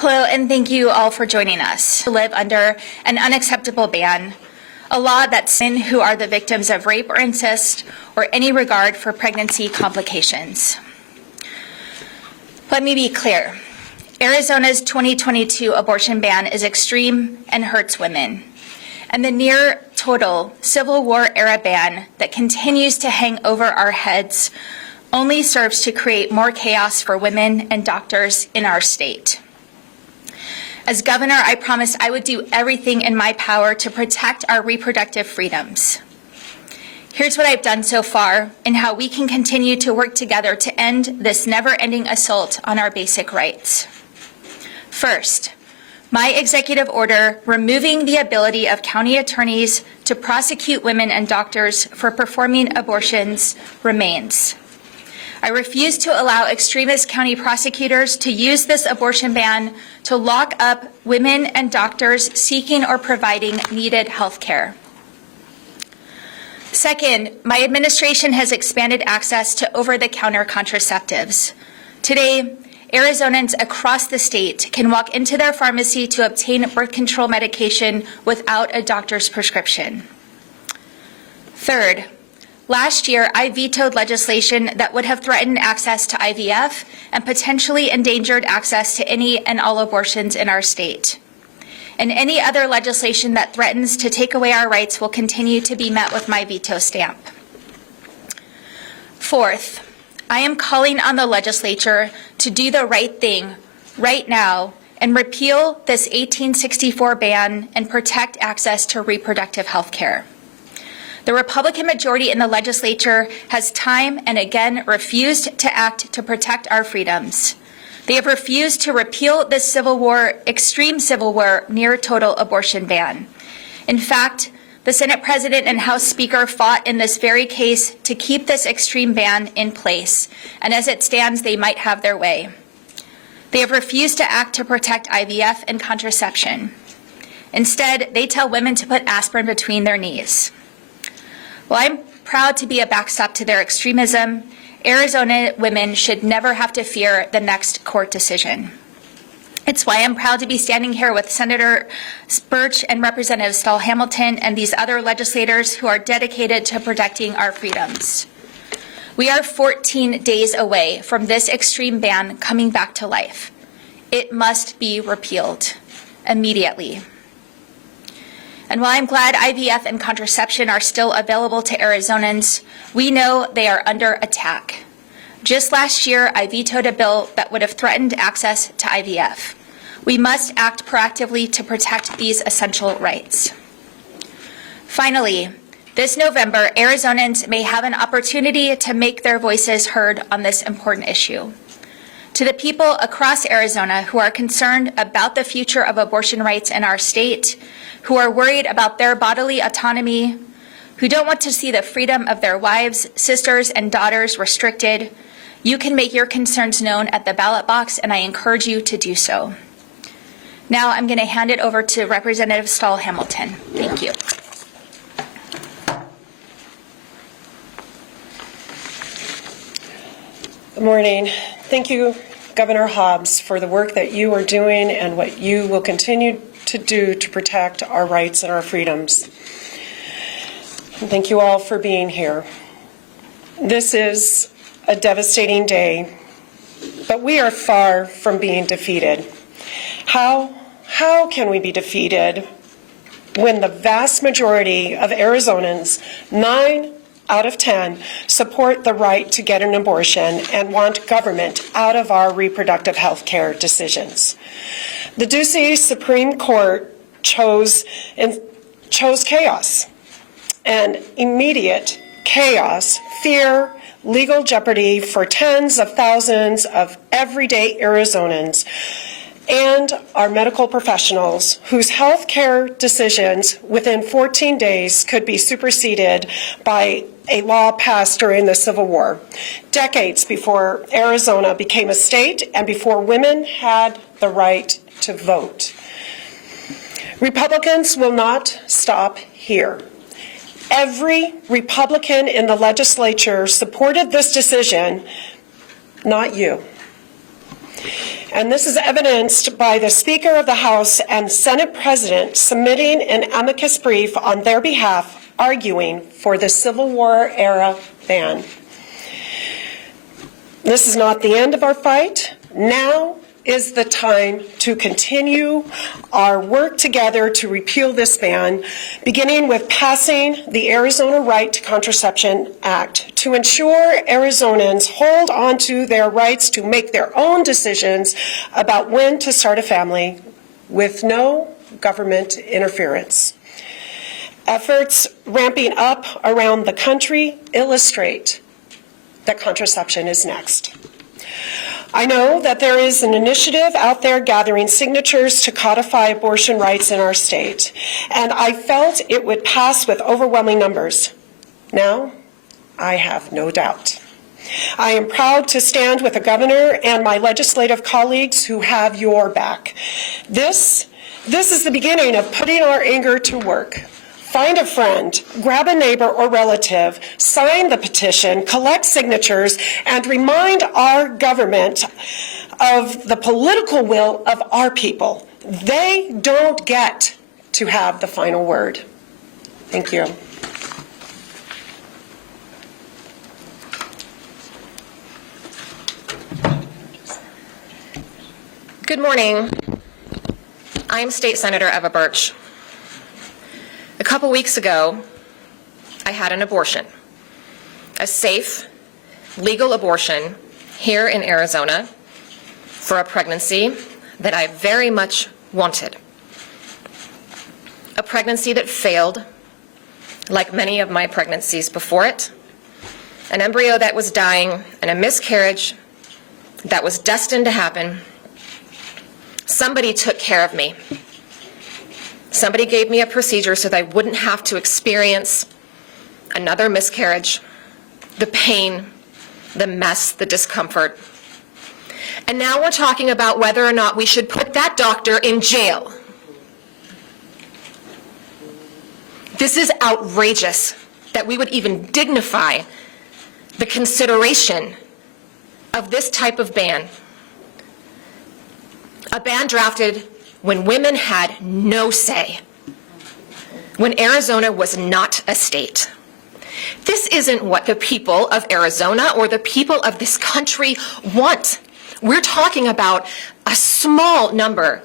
Hello, and thank you all for joining us. To live under an unacceptable ban, a law that men who are the victims of rape or incest or any regard for pregnancy complications. Let me be clear. Arizona's 2022 abortion ban is extreme and hurts women. And the near total Civil War era ban that continues to hang over our heads only serves to create more chaos for women and doctors in our state. As governor, I promised I would do everything in my power to protect our reproductive freedoms. Here's what I've done so far and how we can continue to work together to end this never-ending assault on our basic rights. First, my executive order removing the ability of county attorneys to prosecute women and doctors for performing abortions remains. I refuse to allow extremist county prosecutors to use this abortion ban to lock up women and doctors seeking or providing needed health care. Second, my administration has expanded access to over-the-counter contraceptives. Today, Arizonans across the state can walk into their pharmacy to obtain birth control medication without a doctor's prescription. Third, last year, I vetoed legislation that would have threatened access to IVF and potentially endangered access to any and all abortions in our state. And any other legislation that threatens to take away our rights will continue to be met with my veto stamp. Fourth, I am calling on the legislature to do the right thing right now and repeal this 1864 ban and protect access to reproductive health care. The Republican majority in the legislature has time and again refused to act to protect our freedoms. They have refused to repeal this extreme Civil War, near total abortion ban. In fact, the Senate President and House Speaker fought in this very case to keep this extreme ban in place, and as it stands, they might have their way. They have refused to act to protect IVF and contraception. Instead, they tell women to put aspirin between their knees. While I'm proud to be a backstop to their extremism, Arizona women should never have to fear the next court decision. It's why I'm proud to be standing here with Senator Birch and Representative Stahl-Hamilton and these other legislators who are dedicated to protecting our freedoms. We are 14 days away from this extreme ban coming back to life. It must be repealed immediately. And while I'm glad IVF and contraception are still available to Arizonans, we know they are under attack. Just last year, I vetoed a bill that would have threatened access to IVF. We must act proactively to protect these essential rights. Finally, this November, Arizonans may have an opportunity to make their voices heard on this important issue. To the people across Arizona who are concerned about the future of abortion rights in our state, who are worried about their bodily autonomy, who don't want to see the freedom of their wives, sisters, and daughters restricted, you can make your concerns known at the ballot box, and I encourage you to do so. Now I'm going to hand it over to Representative Stahl-Hamilton. Thank you. Good morning. Thank you, Governor Hobbs, for the work that you are doing and what you will continue to do to protect our rights and our freedoms. And thank you all for being here. This is a devastating day, but we are far from being defeated. How can we be defeated when the vast majority of Arizonans, 9 out of 10, support the right to get an abortion and want government out of our reproductive health care decisions? The Ducey Supreme Court chose chaos, and immediate chaos, fear, legal jeopardy for tens of thousands of everyday Arizonans and our medical professionals whose health care decisions within 14 days could be superseded by a law passed during the Civil War, decades before Arizona became a state and before women had the right to vote. Republicans will not stop here. Every Republican in the legislature supported this decision, not you. And this is evidenced by the Speaker of the House and Senate President submitting an amicus brief on their behalf, arguing for the Civil War-era ban. This is not the end of our fight. Now is the time to continue our work together to repeal this ban, beginning with passing the Arizona Right to Contraception Act to ensure Arizonans hold on to their rights to make their own decisions about when to start a family with no government interference. Efforts ramping up around the country illustrate that contraception is next. I know that there is an initiative out there gathering signatures to codify abortion rights in our state, and I felt it would pass with overwhelming numbers. Now, I have no doubt. I am proud to stand with the governor and my legislative colleagues who have your back. This is the beginning of putting our anger to work. Find a friend, grab a neighbor or relative, sign the petition, collect signatures, and remind our government of the political will of our people. They don't get to have the final word. Thank you. Good morning. I'm State Senator Eva Birch. A couple weeks ago, I had an abortion, a safe, legal abortion here in Arizona for a pregnancy that I very much wanted. A pregnancy that failed, like many of my pregnancies before it, an embryo that was dying, and a miscarriage that was destined to happen. Somebody took care of me. Somebody gave me a procedure so that I wouldn't have to experience another miscarriage, the pain, the mess, the discomfort. And now we're talking about whether or not we should put that doctor in jail. This is outrageous that we would even dignify the consideration of this type of ban. A ban drafted when women had no say, when Arizona was not a state. This isn't what the people of Arizona or the people of this country want. We're talking about a small number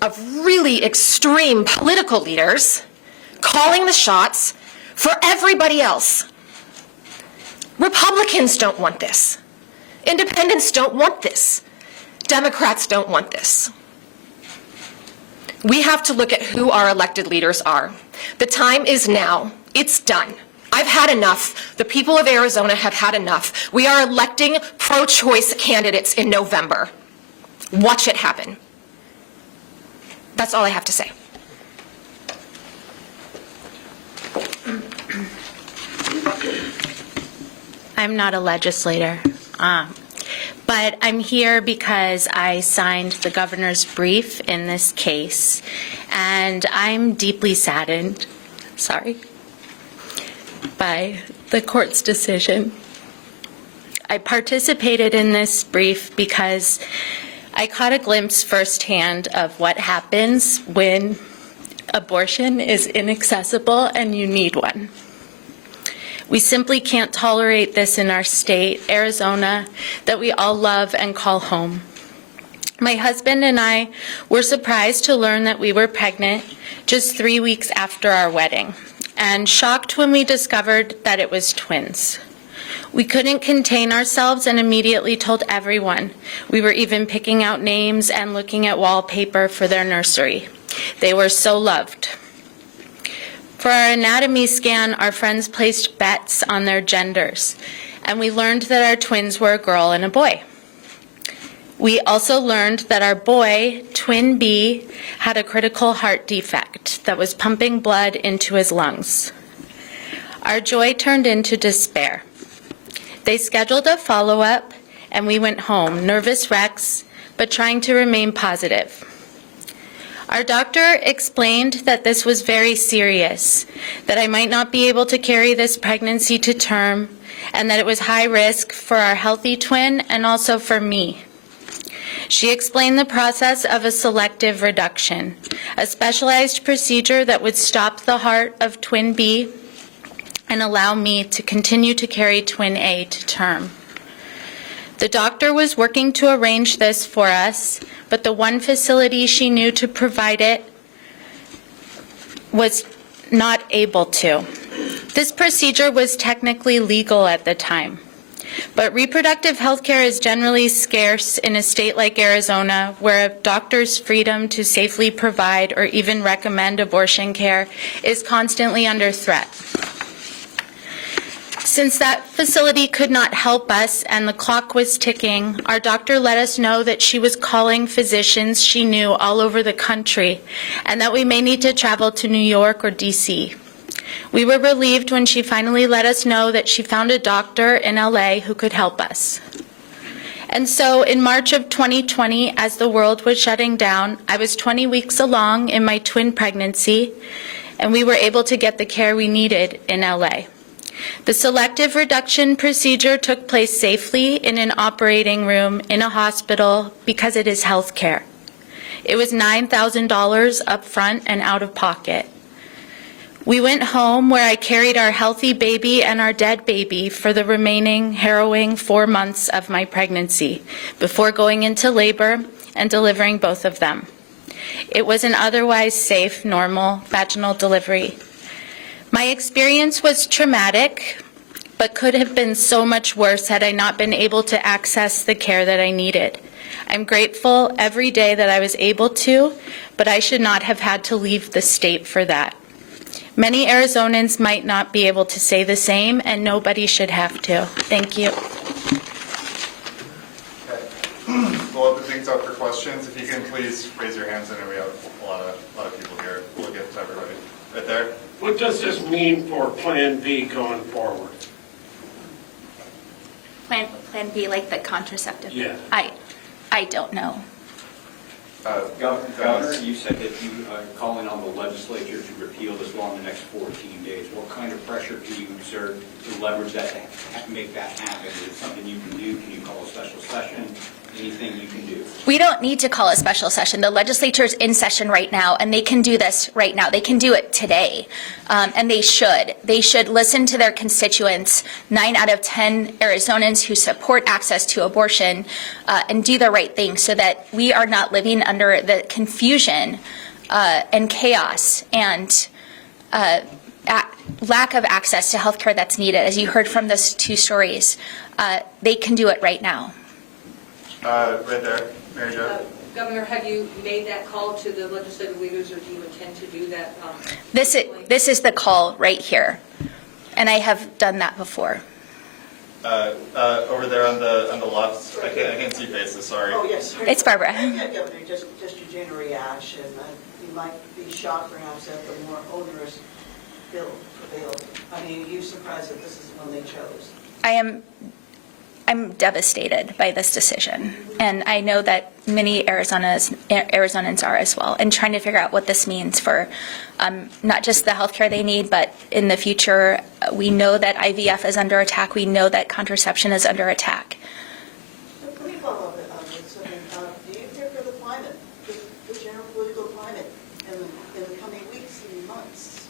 of really extreme political leaders calling the shots for everybody else. Republicans don't want this. Independents don't want this. Democrats don't want this. We have to look at who our elected leaders are. The time is now. It's done. I've had enough. The people of Arizona have had enough. We are electing pro-choice candidates in November. Watch it happen. That's all I have to say. I'm not a legislator, but I'm here because I signed the governor's brief in this case, and I'm deeply saddened, by the court's decision. I participated in this brief because I caught a glimpse firsthand of what happens when abortion is inaccessible and you need one. We simply can't tolerate this in our state, Arizona, that we all love and call home. My husband and I were surprised to learn that we were pregnant just 3 weeks after our wedding, and shocked when we discovered that it was twins. We couldn't contain ourselves and immediately told everyone. We were even picking out names and looking at wallpaper for their nursery. They were so loved. For our anatomy scan, our friends placed bets on their genders, and we learned that our twins were a girl and a boy. We also learned that our boy, twin B, had a critical heart defect that was pumping blood into his lungs. Our joy turned into despair. They scheduled a follow-up, and we went home, nervous wrecks, but trying to remain positive. Our doctor explained that this was very serious, that I might not be able to carry this pregnancy to term, and that it was high risk for our healthy twin and also for me. She explained the process of a selective reduction, a specialized procedure that would stop the heart of twin B and allow me to continue to carry twin A to term. The doctor was working to arrange this for us, but the one facility she knew to provide it was not able to. This procedure was technically legal at the time, but reproductive health care is generally scarce in a state like Arizona, where a doctor's freedom to safely provide or even recommend abortion care is constantly under threat. Since that facility could not help us and the clock was ticking, our doctor let us know that she was calling physicians she knew all over the country and that we may need to travel to New York or DC. We were relieved when she finally let us know that she found a doctor in LA who could help us. And so in March of 2020, as the world was shutting down, I was 20 weeks along in my twin pregnancy, and we were able to get the care we needed in LA. The selective reduction procedure took place safely in an operating room in a hospital because it is health care. It was $9,000 up front and out of pocket. We went home where I carried our healthy baby and our dead baby for the remaining harrowing 4 months of my pregnancy before going into labor and delivering both of them. It was an otherwise safe, normal vaginal delivery. My experience was traumatic, but could have been so much worse had I not been able to access the care that I needed. I'm grateful every day that I was able to, but I should not have had to leave the state for that. Many Arizonans might not be able to say the same, and nobody should have to. Thank you. Okay. We'll open things up for questions. If you can please raise your hands. I know we have a lot of people here. We'll get to everybody. Right there. What does this mean for Plan B going forward? Plan B, like the contraceptive? Yeah. I don't know. Governor, you said that you are calling on the legislature to repeal this law in the next 14 days. What kind of pressure can you exert to leverage that to make that happen? Is it something you can do? Can you call a special session? Anything you can do? We don't need to call a special session. The legislature's in session right now, and they can do this right now. They can do it today, and they should. They should listen to their constituents, 9 out of 10 Arizonans who support access to abortion, and do the right thing so that we are not living under the confusion and chaos and lack of access to health care that's needed. As you heard from those 2 stories, they can do it right now. Right there, Mary Jo. Governor, have you made that call to the legislative leaders, or do you intend to do that? This is the call right here, and I have done that before. Over there on the left, I can't see faces. Sorry. Oh, yes. It's Barbara. Yeah, Governor, just your general reaction. You might be shocked perhaps that the more onerous bill prevailed. I mean, are you surprised that this is the one they chose? I'm devastated by this decision, and I know that many Arizonans are as well, and trying to figure out what this means for not just the health care they need, but in the future. We know that IVF is under attack. We know that contraception is under attack. Let me follow up with something. Do you fear for the climate, the general political climate in the coming weeks and months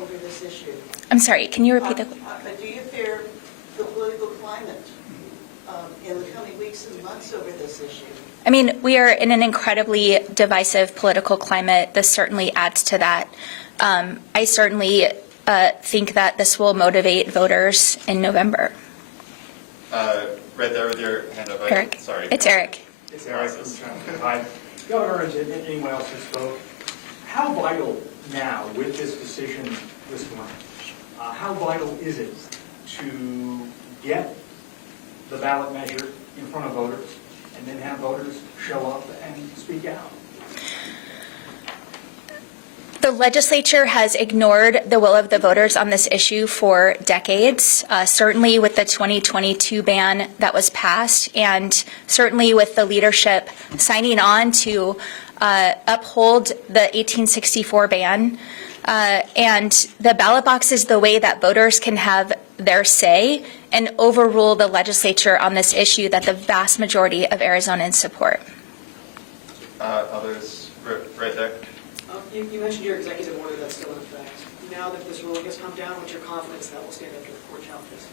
over this issue? I'm sorry, can you repeat the Do you fear the political climate in the coming weeks and months over this issue? I mean, we are in an incredibly divisive political climate. This certainly adds to that. I certainly think that this will motivate voters in November. Right there with your hand up. Eric. Sorry. It's Eric. It's Eric. Hi. Governor, and anyone else who spoke, how vital now with this decision this morning, how vital is it to get the ballot measure in front of voters and then have voters show up and speak out? The legislature has ignored the will of the voters on this issue for decades, certainly with the 2022 ban that was passed, and certainly with the leadership signing on to uphold the 1864 ban. And the ballot box is the way that voters can have their say and overrule the legislature on this issue that the vast majority of Arizonans support. Others, right there. You mentioned your executive order that's still in effect. Now that this ruling has come down, what's your confidence that will stand up to the court challenges?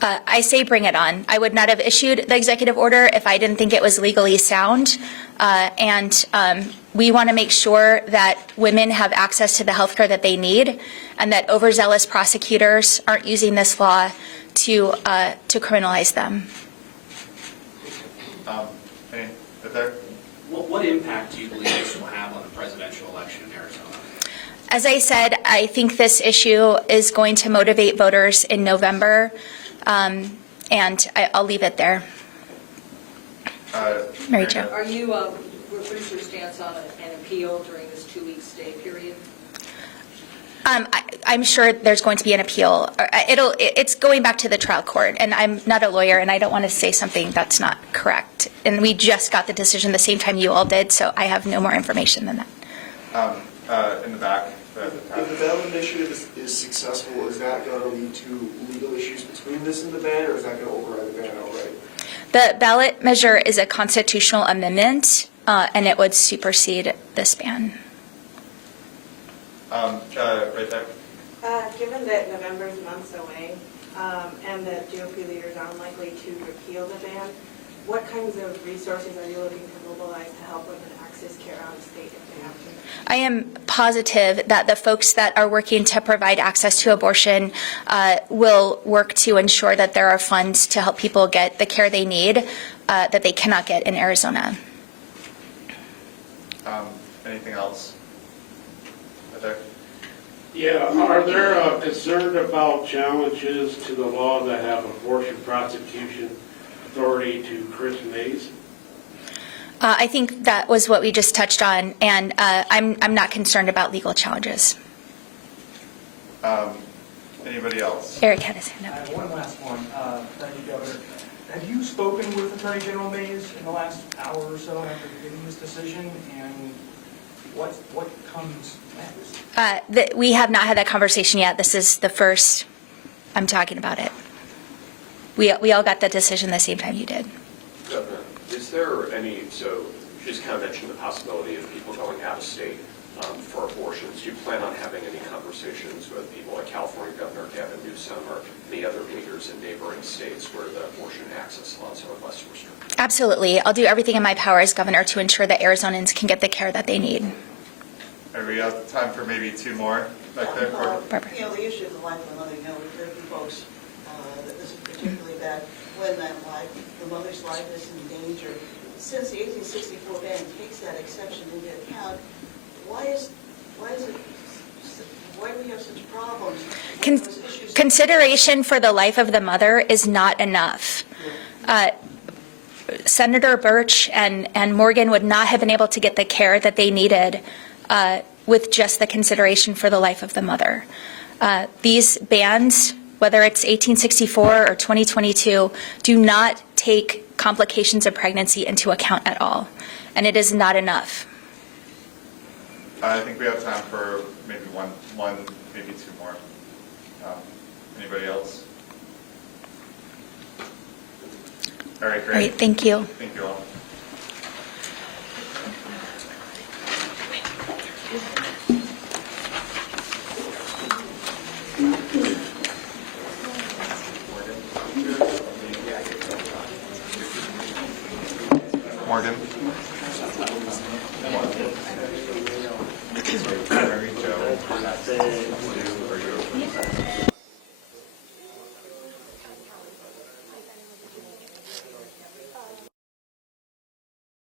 I say bring it on. I would not have issued the executive order if I didn't think it was legally sound. We want to make sure that women have access to the health care that they need and that overzealous prosecutors aren't using this law to criminalize them. Any, right there? What impact do you believe this will have on the presidential election in Arizona? As I said, I think this issue is going to motivate voters in November, and I'll leave it there. Mary Jo. Are you, what is your stance on an appeal during this 2-week stay period? I'm sure there's going to be an appeal. It's going back to the trial court, and I'm not a lawyer, and I don't want to say something that's not correct. And we just got the decision the same time you all did, so I have no more information than that. In the back. If the ballot initiative is successful, is that going to lead to legal issues between this and the ban, or is that going to override the ban outright? The ballot measure is a constitutional amendment, and it would supersede this ban. Right there. Given that November is months away, and that GOP leaders are unlikely to repeal the ban, what kinds of resources are you looking to mobilize to help women access care out of state if they have to? I am positive that the folks that are working to provide access to abortion will work to ensure that there are funds to help people get the care they need that they cannot get in Arizona. Anything else? Right there. Yeah, are there concerned about challenges to the law that have abortion prosecution authority to Chris Mays? I think that was what we just touched on, and I'm not concerned about legal challenges. Anybody else? Eric had his hand I up. have one last one. Thank you, Governor. Have you spoken with Attorney General Mays in the last hour or so after getting this decision, and what comes next? We have not had that conversation yet. This is the first I'm talking about it. We all got the decision the same time you did. Governor, is there any, so you just kind of mentioned the possibility of people going out of state for abortions. Do you plan on having any conversations with people like California Governor Gavin Newsom or any other leaders in neighboring states where the abortion access laws are less restrictive? Absolutely. I'll do everything in my power as governor to ensure that Arizonans can get the care that they need. Are we have time for maybe two more back there? You know, the issue of the life of the mother, you know, we've heard from folks that this is particularly bad when that life, the mother's life is in danger. Since the 1864 ban takes that exception into account, why do we have such problems? Consideration for the life of the mother is not enough. Senator Birch and Morgan would not have been able to get the care that they needed with just the consideration for the life of the mother. These bans, whether it's 1864 or 2022, do not take complications of pregnancy into account at all, and it is not enough. I think we have time for maybe one, maybe two more. Anybody else? All right, great. Great, thank you. Thank you all.